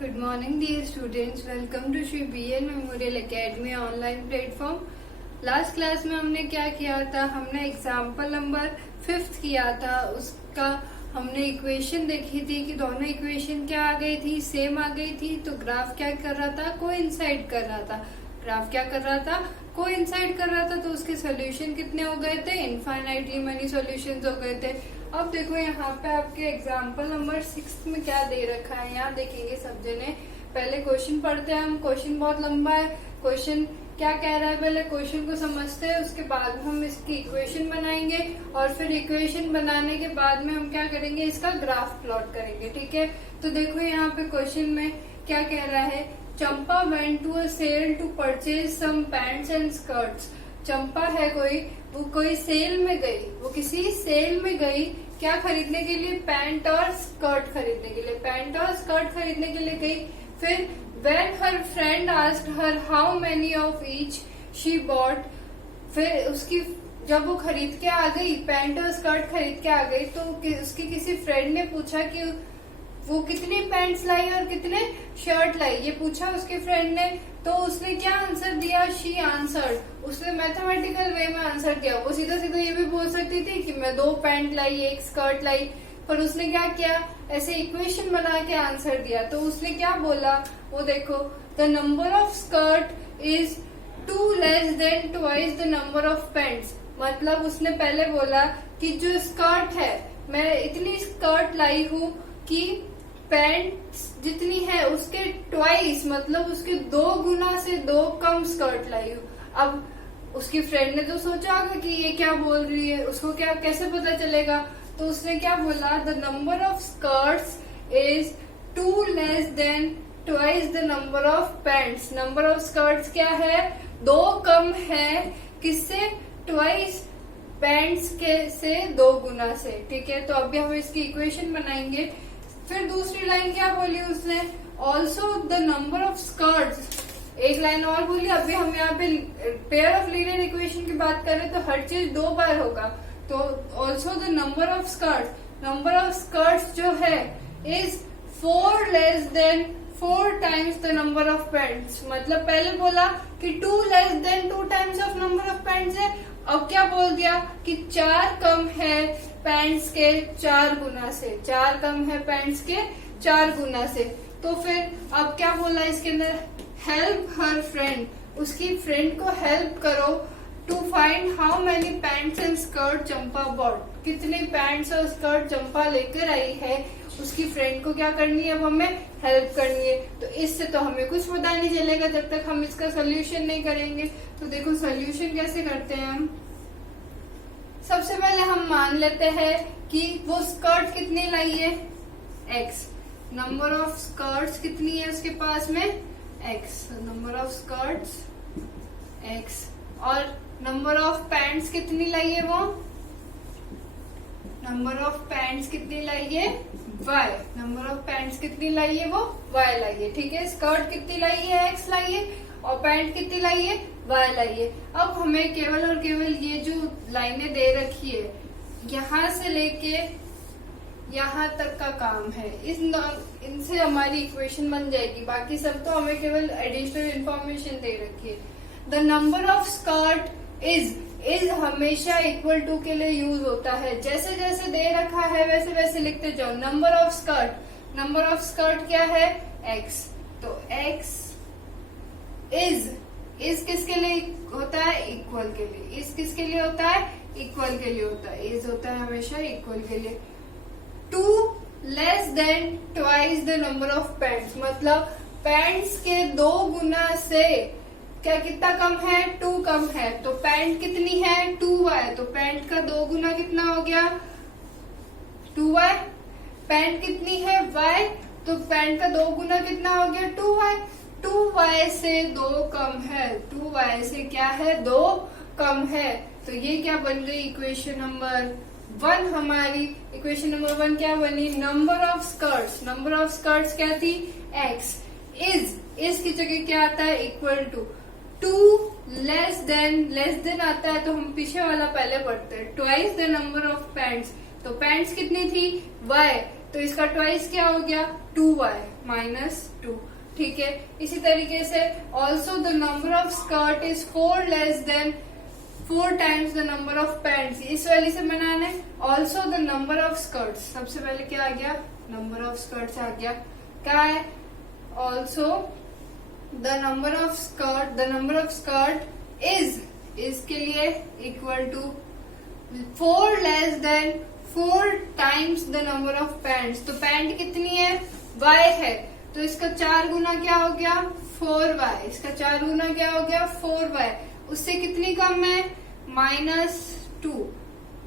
Good morning, dear students. Welcome to Shri BL Memorial Academy online platform. Last class में हमने क्या किया था, हमने एग्जाम्पल नंबर 5 किया था। उसका हमने इक्वेशन देखी थी कि दोनों इक्वेशन क्या आ गई थी, सेम आ गई थी। तो ग्राफ क्या कर रहा था, कोइंसाइड कर रहा था। ग्राफ क्या कर रहा था, कोइंसाइड कर रहा था। तो उसके सोल्यूशन कितने हो गए थे, इनफाइनाइटली मेनी सोल्यूशंस हो गए थे। अब देखो यहाँ पे आपके एग्जाम्पल नंबर 6 में क्या दे रखा है, यहाँ देखेंगे सब जने। पहले क्वेश्चन पढ़ते हैं हम। क्वेश्चन बहुत लंबा है। क्वेश्चन क्या कह रहा है, पहले क्वेश्चन को समझते हैं, उसके बाद हम इसकी इक्वेशन बनाएंगे और फिर इक्वेशन बनाने के बाद में हम क्या करेंगे, इसका ग्राफ प्लॉट करेंगे। ठीक है, तो देखो यहाँ पे क्वेश्चन में क्या कह रहा है, Champa went to a sale to purchase some pants and skirts. Champa है कोई, वो कोई सेल में गई, वो किसी सेल में गई क्या खरीदने के लिए, पैंट और स्कर्ट खरीदने के लिए। पैंट और स्कर्ट खरीदने के लिए गई। फिर when her friend asked her how many of each she bought, फिर उसकी जब वो खरीद के आ गई, पैंट और स्कर्ट खरीद के आ गई, तो उसकी किसी फ्रेंड ने पूछा कि वो कितनी पैंट्स लाई और कितने शर्ट लाई, ये पूछा उसके फ्रेंड ने। तो उसने क्या आंसर दिया, शी आंसर्ड। उसने मैथमेटिकल वे में आंसर दिया। वो सीधा सीधा ये भी बोल सकती थी कि मैं 2 पैंट लाई, 1 स्कर्ट लाई, पर उसने क्या किया, ऐसे इक्वेशन बना के आंसर दिया। तो उसने क्या बोला, वो देखो, the number of skirt is 2 less than twice the number of pants. मतलब उसने पहले बोला कि जो स्कर्ट है, मैं इतनी स्कर्ट लाई हूँ कि पैंट जितनी है उसके ट्वाइस, मतलब उसके 2 गुना से 2 कम स्कर्ट लाई हूँ। अब उसकी फ्रेंड ने तो सोचा होगा कि ये क्या बोल रही है, उसको क्या कैसे पता चलेगा। तो उसने क्या बोला, the number of skirts is 2 less than twice the number of pants. Number of skirts क्या है, 2 कम है, किससे, ट्वाइस पैंट्स के से 2 गुना से। ठीक है, तो अभी हम इसकी इक्वेशन बनाएंगे। फिर दूसरी लाइन क्या बोली उसने, also the number of skirts. एक लाइन और बोली। अभी हम यहाँ पे पेयर ऑफ लीनियर इक्वेशन की बात करें तो हर चीज 2 बार होगा। तो also the number of skirts जो है is 4 less than 4 times the number of pants. मतलब पहले बोला कि 2 less than 2 times of number of pants है। अब क्या बोल दिया कि 4 कम है पैंट्स के 4 गुना से। 4 कम है पैंट्स के 4 गुना से। तो फिर अब क्या बोला इसके अंदर, हेल्प हर फ्रेंड, उसकी फ्रेंड को हेल्प करो to find how many pants and skirt Champa bought. कितने पैंट्स और स्कर्ट चंपा लेकर आई है, उसकी फ्रेंड को क्या करनी है, अब हमें हेल्प करनी है। तो इससे तो हमें कुछ पता नहीं चलेगा जब तक हम इसका सोल्यूशन नहीं करेंगे। तो देखो सोल्यूशन कैसे करते हैं हम। सबसे पहले हम मान लेते हैं कि वो स्कर्ट कितनी लाई है, x। नंबर ऑफ स्कर्ट्स कितनी है उसके पास में, x। Number of skirts x। और नंबर ऑफ पैंट्स कितनी लाई है वो, नंबर ऑफ पैंट्स कितनी लाई है, y। नंबर ऑफ पैंट्स कितनी लाई है वो, y लाई है। ठीक है, स्कर्ट कितनी लाई है, x लाई है, और पैंट कितनी लाई है, y लाई है। अब हमें केवल और केवल ये जो लाइनें दे रखी है, यहाँ से लेके यहाँ तक का काम है। इनसे हमारी इक्वेशन बन जाएगी। बाकी सब तो हमें केवल एडिशनल इंफॉर्मेशन दे रखी है। The number of skirt is हमेशा इक्वल टू के लिए यूज होता है। जैसे जैसे दे रखा है वैसे वैसे लिखते जाओ। नंबर ऑफ स्कर्ट क्या है, x। तो x इज किसके लिए होता है, इक्वल के लिए। इज किसके लिए होता है, इक्वल के लिए होता है। इज होता है हमेशा इक्वल के लिए। 2 less than twice the number of pants, मतलब पैंट्स के 2 गुना से क्या कितना कम है, 2 कम है। तो पैंट कितनी है, 2y। तो पैंट का 2 गुना कितना हो गया, 2y। पैंट कितनी है, y। तो पैंट का 2 गुना कितना हो गया, 2y। 2y से 2 कम है, 2y से क्या है, 2 कम है। तो ये क्या बन गई, इक्वेशन नंबर 1 हमारी। इक्वेशन नंबर 1 क्या बनी, नंबर ऑफ स्कर्ट्स क्या थी, x। इज की जगह क्या आता है, इक्वल टू। 2 लेस देन आता है तो हम पीछे वाला पहले पढ़ते हैं। Twice the number of pants, तो पैंट्स कितनी थी, y। तो इसका ट्वाइस क्या हो गया 2y -2। ठीक है, इसी तरीके से also the number of skirt is 4 times the number of pants. इस वाली से बनाना है also the number of skirts. सबसे पहले क्या आ गया, नंबर ऑफ स्कर्ट्स आ गया। क्या है, also the number of skirt is के लिए equal to 4 times the number of pants. तो पैंट कितनी है, y है, तो इसका 4 गुना क्या हो गया 4y। इसका 4 गुना क्या हो गया 4y। उससे कितनी कम है -2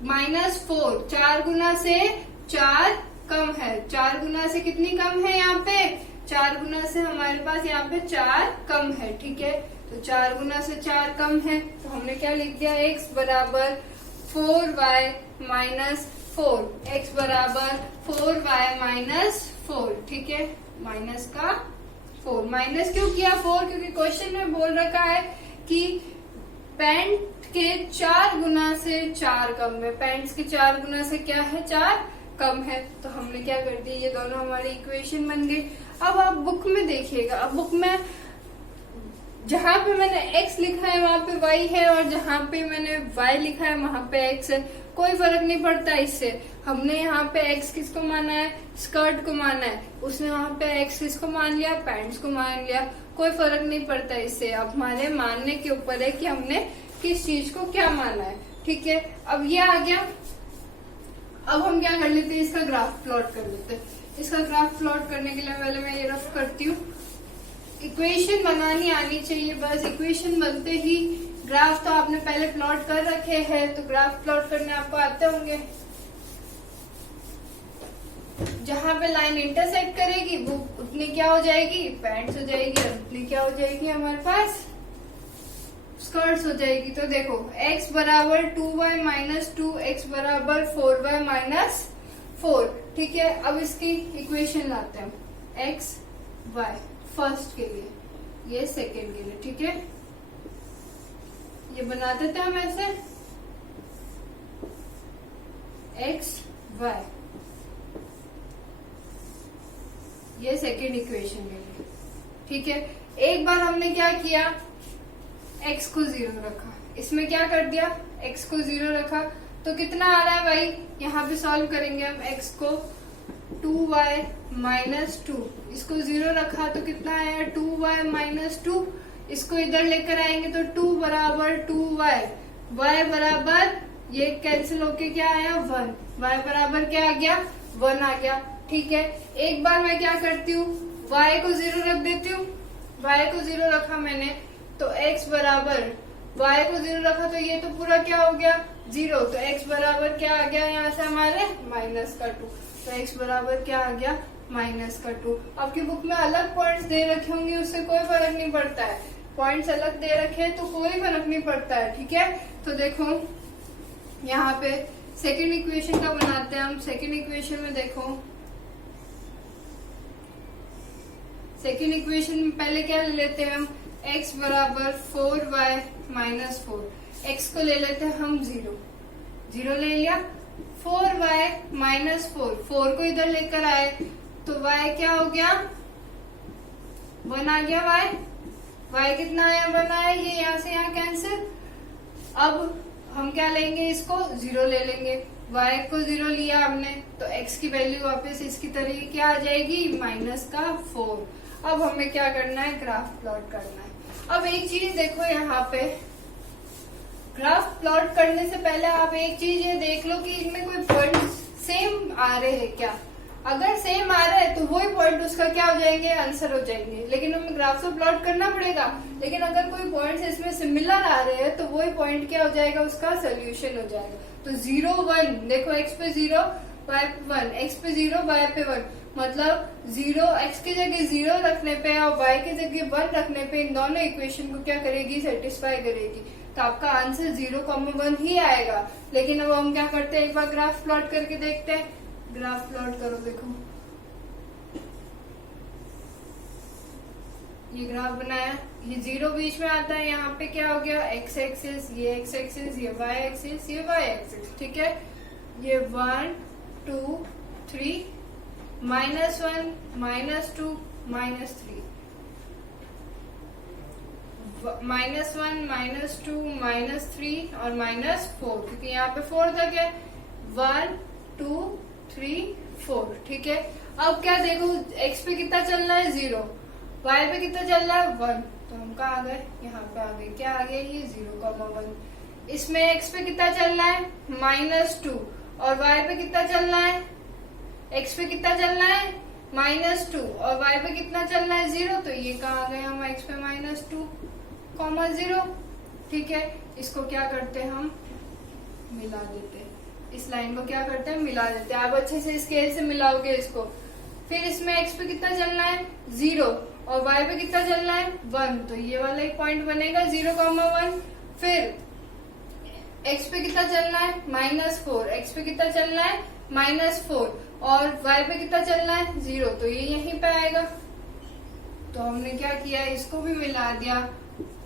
-4। 4 गुना से 4 कम है। 4 गुना से कितनी कम है, यहाँ पे 4 गुना से हमारे पास यहाँ पे 4 कम है। ठीक है, तो 4 गुना से 4 कम है, तो हमने क्या लिख दिया x बराबर 4y -4। x बराबर 4y -4। ठीक है, माइनस का 4। माइनस क्यों किया 4, क्योंकि क्वेश्चन में बोल रखा है कि पैंट के 4 गुना से 4 कम है। पैंट्स के 4 गुना से क्या है 4 कम है। तो हमने क्या कर दिया, ये दोनों हमारी इक्वेशन बन गई। अब आप बुक में देखिएगा, अब बुक में जहां पे मैंने x लिखा है वहां पे y है, और जहां पे मैंने y लिखा है वहां पे x है। कोई फर्क नहीं पड़ता इससे। हमने यहाँ पे x किसको माना है, स्कर्ट को माना है। उसने वहां पे x किसको मान लिया, पैंट्स को मान लिया। कोई फर्क नहीं पड़ता इससे। अब हमारे मानने के ऊपर है कि हमने किस चीज को क्या माना है। ठीक है, अब ये आ गया। अब हम क्या कर लेते हैं, इसका ग्राफ प्लॉट कर लेते हैं। इसका ग्राफ प्लॉट करने के लिए पहले मैं ये रफ करती हूँ। इक्वेशन बनानी आनी चाहिए, बस इक्वेशन बनते ही ग्राफ तो आपने पहले प्लॉट कर रखे हैं, तो ग्राफ प्लॉट करने आपको आते होंगे। जहां पे लाइन इंटरसेक्ट करेगी वो उतनी क्या हो जाएगी, पैंट्स हो जाएगी, और उतनी क्या हो जाएगी हमारे पास स्कर्ट्स हो जाएगी। तो देखो x बराबर 2y -2, x बराबर 4y -4। ठीक है, अब इसकी इक्वेशन लाते हैं x y फर्स्ट के लिए, ये सेकेंड के लिए। ठीक है, ये बना देते हैं हम ऐसे x y, ये सेकेंड इक्वेशन के लिए। ठीक है, एक बार हमने क्या किया, x को 0 रखा, इसमें क्या कर दिया x को 0 रखा, तो कितना आ रहा है भाई, यहाँ पे सॉल्व करेंगे हम x को 2y -2, इसको 0 रखा तो कितना आया 2y -2। इसको इधर लेकर आएंगे तो 2 बराबर 2y, y बराबर ये कैंसिल होके क्या आया 1, y बराबर क्या आ गया 1 आ गया। ठीक है, एक बार मैं क्या करती हूँ, y को 0 रख देती हूँ। y को 0 रखा मैंने, तो x बराबर y को 0 रखा तो ये तो पूरा क्या हो गया 0, तो x बराबर क्या आ गया यहाँ से हमारे -2। तो x बराबर क्या आ गया -2। आपकी बुक में अलग पॉइंट्स दे रखे होंगे, उससे कोई फर्क नहीं पड़ता है। पॉइंट्स अलग दे रखे हैं तो कोई फर्क नहीं पड़ता है। ठीक है, तो देखो यहाँ पे सेकेंड इक्वेशन का बनाते हैं हम। सेकेंड इक्वेशन में देखो, सेकेंड इक्वेशन में पहले क्या ले लेते हैं हम, x बराबर 4y -4। x को ले लेते हैं हम 0, 0 ले लिया, 4y -4, 4 को इधर लेकर आए तो y क्या हो गया 1 आ गया। y कितना आया 1 आया, ये यहाँ से यहाँ कैंसिल। अब हम क्या लेंगे, इसको 0 ले लेंगे, y को 0 लिया हमने तो x की वैल्यू वापस इसकी तरह क्या आ जाएगी -4। अब हमें क्या करना है, ग्राफ प्लॉट करना है। अब एक चीज देखो, यहाँ पे ग्राफ प्लॉट करने से पहले आप एक चीज ये देख लो कि इनमें कोई पॉइंट सेम आ रहे हैं क्या। अगर सेम आ रहा है तो वही पॉइंट उसका क्या हो जाएंगे, आंसर हो जाएंगे। लेकिन हमें ग्राफ तो प्लॉट करना पड़ेगा, लेकिन अगर कोई पॉइंट्स इसमें सिमिलर आ रहे हैं तो वही पॉइंट क्या हो जाएगा, उसका सोल्यूशन हो जाएगा। तो 0 1 देखो, x पे 0 y पे 1, x पे 0 y पे 1, मतलब 0 x की जगह 0 रखने पे और y की जगह 1 रखने पे इन दोनों इक्वेशन को क्या करेगी, सेटिस्फाई करेगी। तो आपका आंसर 0,1 ही आएगा। लेकिन अब हम क्या करते हैं, एक बार ग्राफ प्लॉट करके देखते हैं। ग्राफ प्लॉट करो, देखो ये ग्राफ बनाया, ये 0 बीच में आता है, यहाँ पे क्या हो गया x एक्सिस, ये x एक्सिस, ये y एक्सिस, ये y एक्सिस। ठीक है, ये 1 2 3 -1, -2, -3, -1, -2, -3 और -4, क्योंकि यहाँ पे 4 तक है। 1, 2, 3, 4, ठीक है। अब क्या देखो, x पे कितना चल रहा है 0, y पे कितना चल रहा है 1, तो हम कहाँ आ गए, यहाँ पे आ गए। क्या आ गया ये 0,1। इसमें x पे कितना चल रहा है -2 और y पे कितना चल रहा है, x पे कितना चल रहा है -2 और y पे कितना चल रहा है 0, तो ये कहाँ आ गए हम, x पे -2,0, ठीक है। इसको क्या करते हैं हम, मिला देते हैं। इस लाइन को क्या करते हैं, मिला देते हैं। आप अच्छे से स्केल से मिलाओगे इसको। फिर इसमें x पे कितना चल रहा है 0 और y पे कितना चल रहा है 1, तो ये वाला एक पॉइंट बनेगा 0,1। फिर x पे कितना चल रहा है -4, x पे कितना चल रहा है -4 और y पे कितना चल रहा है 0, तो ये यहीं पे आएगा। तो हमने क्या किया, इसको भी मिला दिया,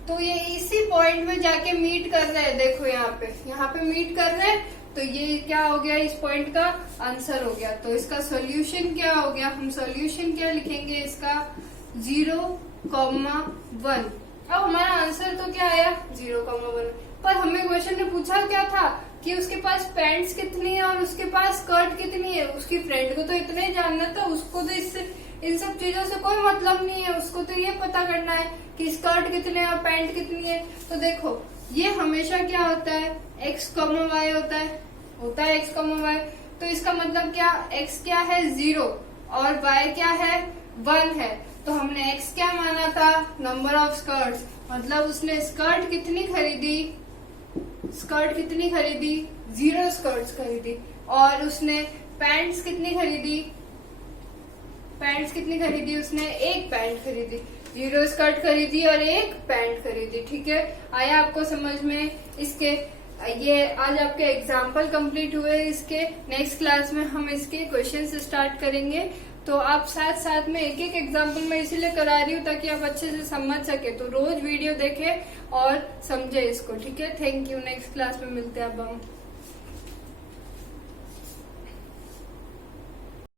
तो ये इसी पॉइंट में जाके मीट कर रहे हैं। देखो यहाँ पे मीट कर रहे हैं, तो ये क्या हो गया, इस पॉइंट का आंसर हो गया। तो इसका सॉल्यूशन क्या हो गया, हम सॉल्यूशन क्या लिखेंगे इसका 0,1। अब हमारा आंसर तो क्या आया 0,1, पर हमें क्वेश्चन में पूछा क्या था कि उसके पास पैंट्स कितनी है और उसके पास स्कर्ट कितनी है। उसकी फ्रेंड को तो इतना ही जानना था, उसको तो इससे इन सब चीजों से कोई मतलब नहीं है। उसको तो ये पता करना है कि स्कर्ट कितने और पैंट कितनी है। तो देखो ये हमेशा क्या होता है, x, y होता है x, y। तो इसका मतलब क्या, x क्या है 0 और y क्या है 1 है। तो हमने x क्या माना था, नंबर ऑफ स्कर्ट्स, मतलब उसने स्कर्ट कितनी खरीदी, 0 स्कर्ट्स खरीदी। और उसने पैंट्स कितनी खरीदी, उसने 1 पैंट खरीदी। 0 स्कर्ट खरीदी और 1 पैंट खरीदी, ठीक है। आया आपको समझ में। इसके ये आज आपके एग्जाम्पल कंप्लीट हुए। इसके नेक्स्ट क्लास में हम इसके क्वेश्चंस स्टार्ट करेंगे। तो आप साथ साथ में एक एग्जाम्पल मैं इसीलिए करा रही हूँ ताकि आप अच्छे से समझ सके। तो रोज वीडियो देखें और समझे इसको, ठीक है। Thank you. नेक्स्ट क्लास में मिलते हैं अब हम।